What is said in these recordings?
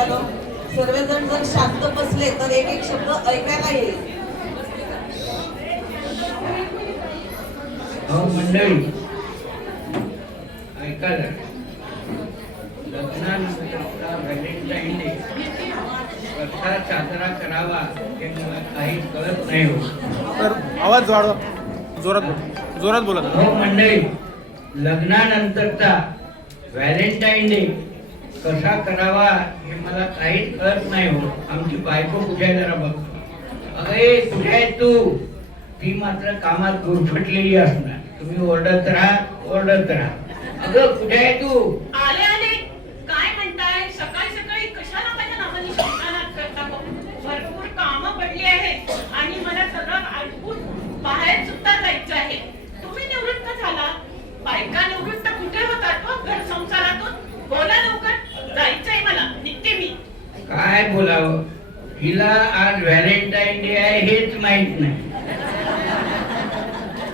Hello, सर्वजण जर शांत बसले तर एक एक शब्द ऐकायला येईल. हो मंडळी, ऐका जरा. लग्नानंतरचा व्हॅलेंटाईन डे कसा साजरा करावा हे मला काही कळत नाही हो. तर आवाज वाढवा, जोरात बोला. हो मंडळी, लग्नानंतरचा व्हॅलेंटाईन डे कसा करावा हे मला काहीच कळत नाही हो. आमची बायको कुठे आहे जरा बघतो. अगे कुठे आहे तू? ती मात्र कामात गुरफटलेली असणार. तुम्ही ओरडत राहा. अगं कुठे आहे तू? आले काय म्हणताय? सकाळी कशाला माझ्या नावाने शब्दानात करता हो? भरपूर कामं पडली आहेत आणि मला सगळं आटपून बाहेर सुद्धा जायचं आहे. तुम्ही निवृत्त झाला, बायका निवृत्त कुठे होतात हो घर संसारातून? बोला लवकर, जायचंय मला, निघते मी. काय बोलावं? हिला आज व्हॅलेंटाईन डे आहे हेच माहित नाही.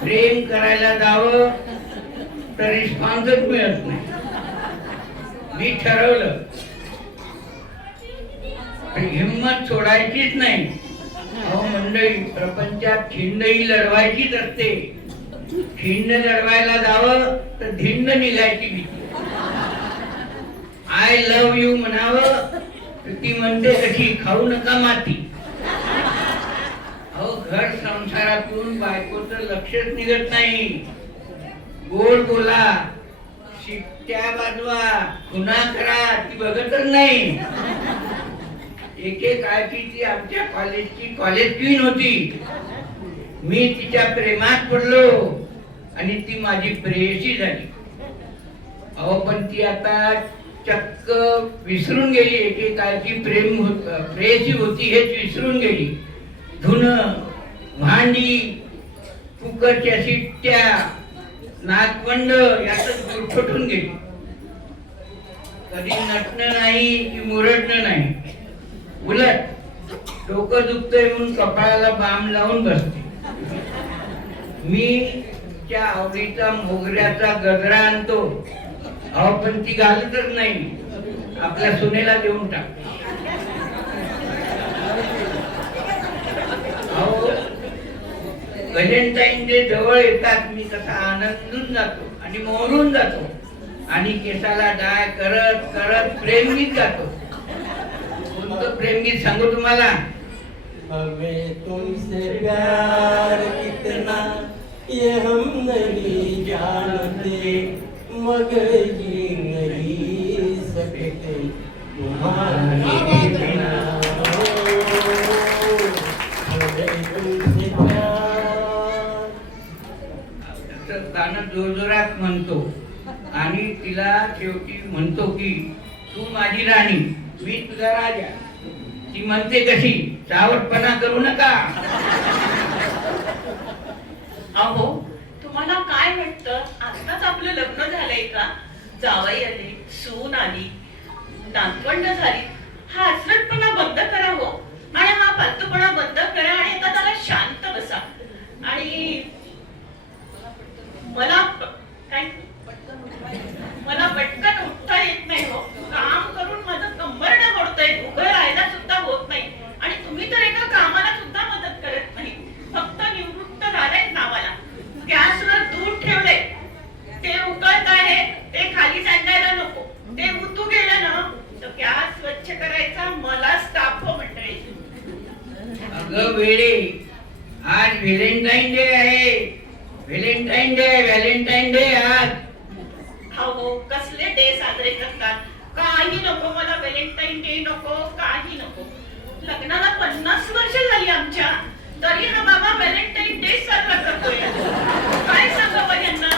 प्रेम करायला जावं तर रिस्पॉन्सच मिळत नाही. मी ठरवलं हिंमत सोडायचीच नाही. अहो मंडळी, प्रपंचात खिंडही लढवायचीच असते. खिंड लढवायला जावं तर धिंड निघायची भीती. आय लव्ह यू म्हणावं तर ती म्हणते कशी, खाऊ नका माती. अहो घर संसारातून बायकोचं लक्षच निघत नाही. गोड बोला, शिट्ट्या वाजवा, खुना करा, ती बघतच नाही. एकेकाळची ती आमच्या कॉलेजची कॉलेज क्वीन होती. मी तिच्या प्रेमात पडलो आणि ती माझी प्रेयसी झाली. अहो पण ती आता चक्क विसरून गेली. एकेकाळची प्रेयसी होती हेच विसरून गेली. धुणं, भांडी, कुकरच्या शिट्ट्या, नातवंड यातच गुरफटून गेली. कधी नटणं नाही की मुरडणं नाही. उलट डोकं दुखतंय म्हणून कपाळाला बाम लावून बसते. मी त्या आवडीचा मोगऱ्याचा गजरा आणतो. अहो पण ती घालतच नाही. आपल्या सुनेला देऊन टाक. अहो व्हॅलेंटाईन डे जवळ येतात मी कसा आनंदून जातो आणि मोहरून जातो आणि केसाला डाय करत करत प्रेमगीत गातो. कोणतं प्रेमगीत सांगू तुम्हाला? हमें तुमसे प्यार कितना ये हम नहीं जानते, मगर ये नहीं सकते तुम्हारे बिना. हमें तुमसे प्यार. असं गाणं जोरजोरात म्हणतो आणि तिला शेवटी म्हणतो की तू माझी राणी, मी तुझा राजा. ती म्हणते कशी, चावटपणा करू नका. अहो तुम्हाला काय वाटतं, आताच आपलं लग्न झालंय का? जावई आले, सून आली, नातवंड झाली. हा असरटपणा बंद करा हो, आणि हा फालतूपणा बंद करा आणि आता त्याला शांत बसा. आणि मला पटकन उठता येत नाही हो. काम करून माझं कंबरडं मोडतंय, उभं राहायला सुद्धा होत नाही. आणि तुम्ही तर एका कामाला सुद्धा मदत करत नाही. फक्त निवृत्त झालेत नावाला. गॅसवर दूध ठेवले, ते उकळत आहे, ते खाली सांडायला नको. ते उतू गेलं ना तर गॅस स्वच्छ करायचा मलाच ताप हो मंडळी. अगं वेडे, आज व्हॅलेंटाईन डे आहे. व्हॅलेंटाईन डे आज. हो कसले डे साजरे करतात? काही नको मला, व्हॅलेंटाईन डे नको, काही नको. लग्नाला 50 वर्ष झाली आमच्या, तरी हा बाबा व्हॅलेंटाईन डे साजरा करतोय. काय सांगावं यांना?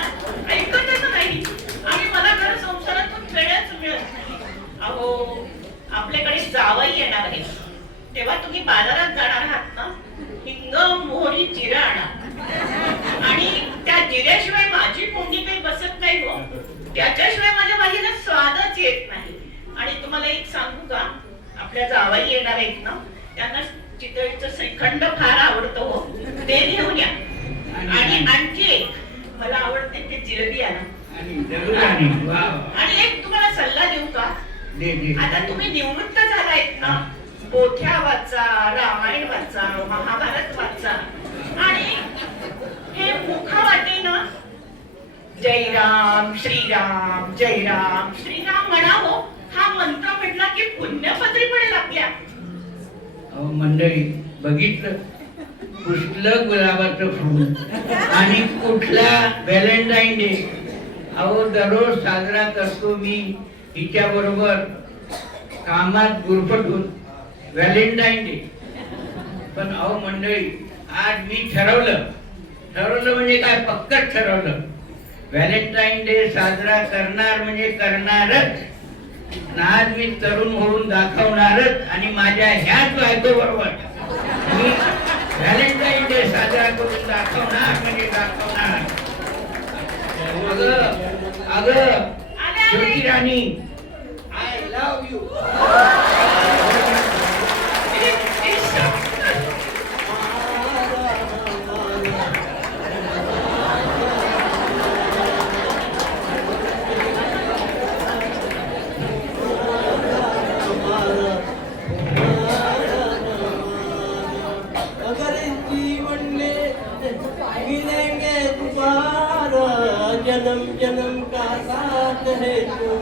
ऐकतच नाही. आणि मला घर संसारातून वेळच मिळत नाही. अहो आपल्याकडे जावई येणार आहे, तेव्हा तुम्ही बाजारात जाणार आहात ना, हिंग मोहरी जिरा आणा. आणि त्या जिऱ्याशिवाय माझी कोंडी काही बसत नाही हो. त्याच्याशिवाय माझ्या भाजीला स्वादच येत नाही. आणि तुम्हाला एक सांगू का, आपल्या जावई येणार आहेत ना, त्यांना चितळीचं श्रीखंड फार आवडतं हो, ते घेऊन या. आणि आणखी एक मला आवडते ते जिलेबी आणा. आणि एक तुम्हाला सल्ला देऊ का, दे. आता तुम्ही निवृत्त झालायत ना, पोथ्या वाचा, रामायण वाचा, महाभारत वाचा आणि हे मुखावाटे ना जय राम श्रीराम म्हणावं. हा मंत्र म्हटला की पुण्यपत्री पडेल आपल्या. अहो मंडळी, बघितलं कुठलं गुलाबाचं फूल आणि कुठला व्हॅलेंटाईन डे. अहो दररोज साजरा करतो मी हिच्या बरोबर कामात गुरफटून व्हॅलेंटाईन डे. पण अहो मंडळी, आज मी ठरवलं म्हणजे काय, पक्कच ठरवलं, व्हॅलेंटाईन डे साजरा करणार म्हणजे करणारच. आज मी तरुण होऊन दाखवणारच आणि माझ्या ह्याच बायको बरोबर मी व्हॅलेंटाईन डे साजरा करून दाखवणार म्हणजे दाखवणार. अगं ज्योती राणी, आय लव्ह यू. अगर जीवन में मिलेंगे दोबारा, जन्म जन्म का साथ है तू